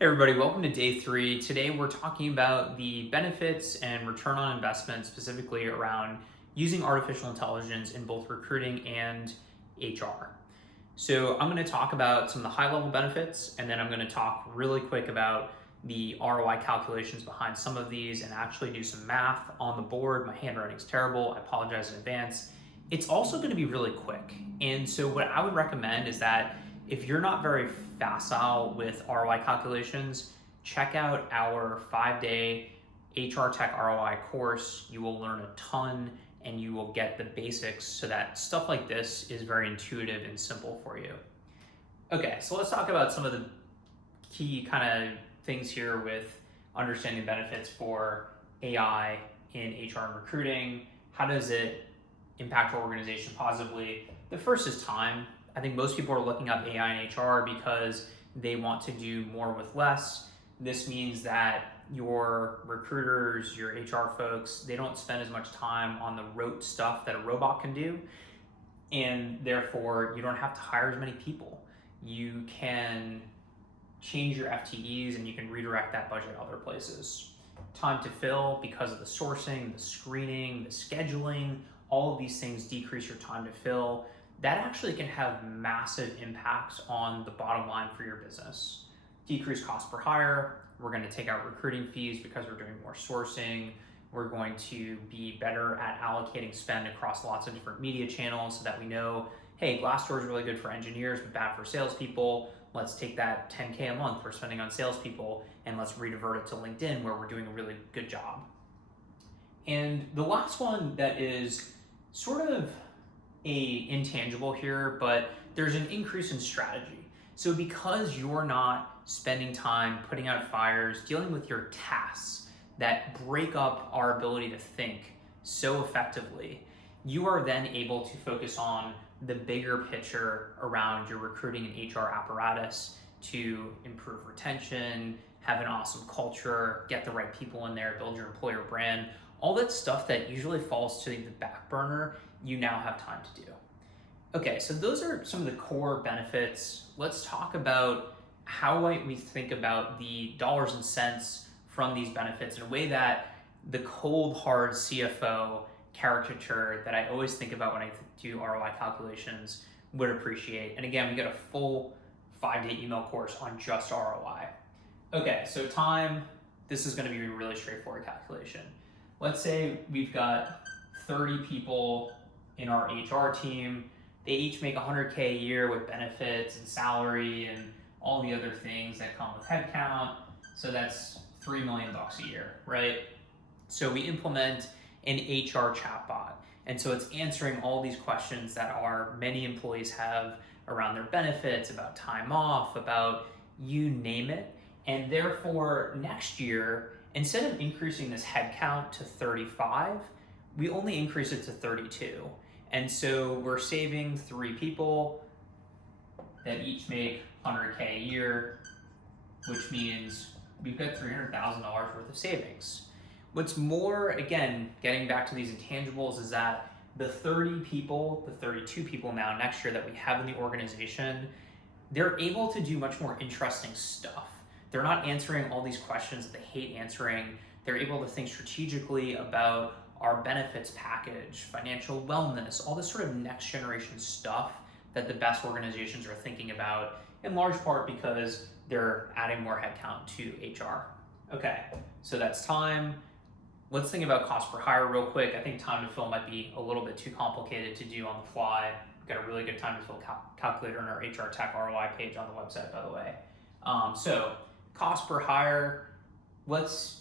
Hey everybody, welcome to day 3. Today we're talking about the benefits and return on investment, specifically around using artificial intelligence in both recruiting and HR. So I'm going to talk about some of the high level benefits, and then I'm going to talk really quick about the ROI calculations behind some of these and actually do some math on the board. My handwriting's terrible. I apologize in advance. It's also going to be really quick. And so what I would recommend is that if you're not very facile with ROI calculations, check out our 5-day HR Tech ROI course. You will learn a ton and you will get the basics so that stuff like this is very intuitive and simple for you. Okay, so let's talk about some of the key kind of things here with understanding benefits for AI in HR and recruiting. How does it impact our organization positively? The first is time. I think most people are looking up AI in HR because they want to do more with less. This means that your recruiters, your HR folks, they don't spend as much time on the rote stuff that a robot can do. And therefore, you don't have to hire as many people. You can change your FTEs and you can redirect that budget other places. Time to fill, because of the sourcing, the screening, the scheduling, all of these things decrease your time to fill. That actually can have massive impacts on the bottom line for your business. Decrease cost per hire. We're going to take out recruiting fees because we're doing more sourcing. We're going to be better at allocating spend across lots of different media channels so that we know, hey, Glassdoor is really good for engineers but bad for salespeople. Let's take that $10K a month we're spending on salespeople and let's redivert it to LinkedIn where we're doing a really good job. And the last one that is sort of a intangible here, but there's an increase in strategy. So because you're not spending time putting out fires, dealing with your tasks that break up our ability to think so effectively, you are then able to focus on the bigger picture around your recruiting and HR apparatus to improve retention, have an awesome culture, get the right people in there, build your employer brand. All that stuff that usually falls to the back burner, you now have time to do. Okay, so those are some of the core benefits. Let's talk about how we think about the dollars and cents from these benefits in a way that the cold, hard CFO caricature that I always think about when I do ROI calculations would appreciate. And again, we get a full 5-day email course on just ROI. Okay, so time, this is going to be a really straightforward calculation. Let's say we've got 30 people in our HR team. They each make $100K a year with benefits and salary and all the other things that come with headcount. So that's $3 million a year, right? So we implement an HR chatbot. And so it's answering all these questions that our many employees have around their benefits, about time off, about you name it. And therefore, next year, instead of increasing this headcount to 35, we only increase it to 32. And so we're saving 3 people that each make $100K a year, which means we've got $300,000 worth of savings. What's more, again, getting back to these intangibles, is that the 30 people, the 32 people now next year that we have in the organization, they're able to do much more interesting stuff. They're not answering all these questions that they hate answering. They're able to think strategically about our benefits package, financial wellness, all this sort of next generation stuff that the best organizations are thinking about, in large part because they're adding more headcount to HR. Okay, so that's time. Let's think about cost per hire real quick. I think time to fill might be a little bit too complicated to do on the fly. We've got a really good time to fill calculator on our HR Tech ROI page on the website, by the way. So cost per hire, let's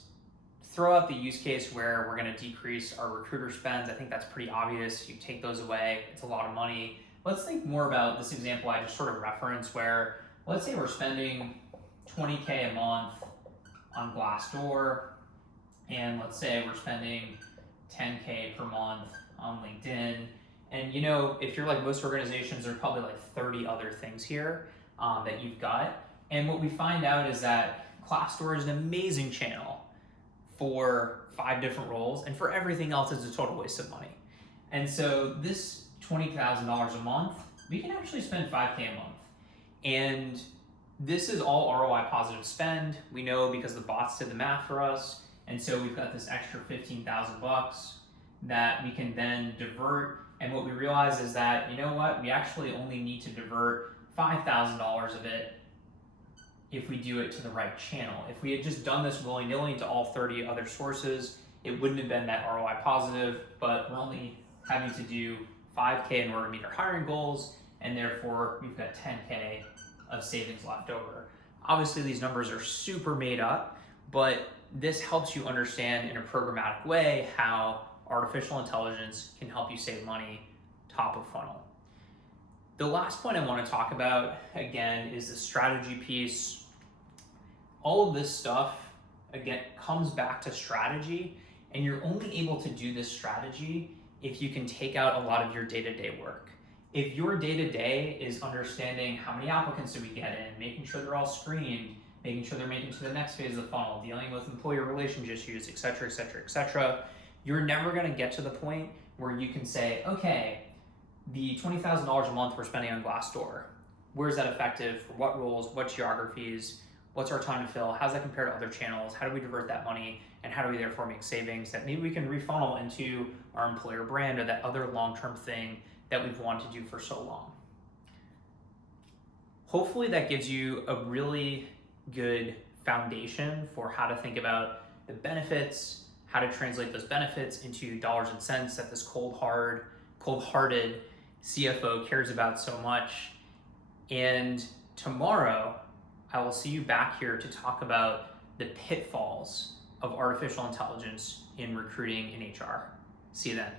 throw out the use case where we're going to decrease our recruiter spends. I think that's pretty obvious. You take those away, it's a lot of money. Let's think more about this example I just sort of referenced where, let's say we're spending $20K a month on Glassdoor, and let's say we're spending $10K per month on LinkedIn. And you know, if you're like most organizations, there's probably like 30 other things here that you've got. And what we find out is that Glassdoor is an amazing channel for 5 different roles, and for everything else it's a total waste of money. And so this $20,000 a month, we can actually spend $5K a month. And This is all ROI positive spend. We know because the bots did the math for us. And so we've got this extra 15,000 bucks that we can then divert. And what we realize is that, you know what, we actually only need to divert $5,000 of it if we do it to the right channel. If we had just done this willy-nilly to all 30 other sources, it wouldn't have been that ROI positive, but we're only having to do 5K in order to meet our hiring goals, and therefore we've got 10K of savings left over. Obviously these numbers are super made up, but this helps you understand in a programmatic way how artificial intelligence can help you save money top of funnel. The last point I want to talk about, again, is the strategy piece. All of this stuff, again, comes back to strategy, and you're only able to do this strategy if you can take out a lot of your day-to-day work. If your day-to-day is understanding how many applicants do we get in, making sure they're all screened, making sure they're making to the next phase of the funnel, dealing with employer relations issues, et cetera, et cetera, et cetera, you're never going to get to the point where you can say, okay, the $20,000 a month we're spending on Glassdoor, where is that effective? For what roles? What geographies? What's our time to fill? How does that compare to other channels? How do we divert that money? And how do we therefore make savings that maybe we can refunnel into our employer brand or that other long-term thing that we've wanted to do for so long? Hopefully that gives you a really good foundation for how to think about the benefits, how to translate those benefits into dollars and cents that this cold-hearted CFO cares about so much. And tomorrow, I will see you back here to talk about the pitfalls of artificial intelligence in recruiting in HR. See you then.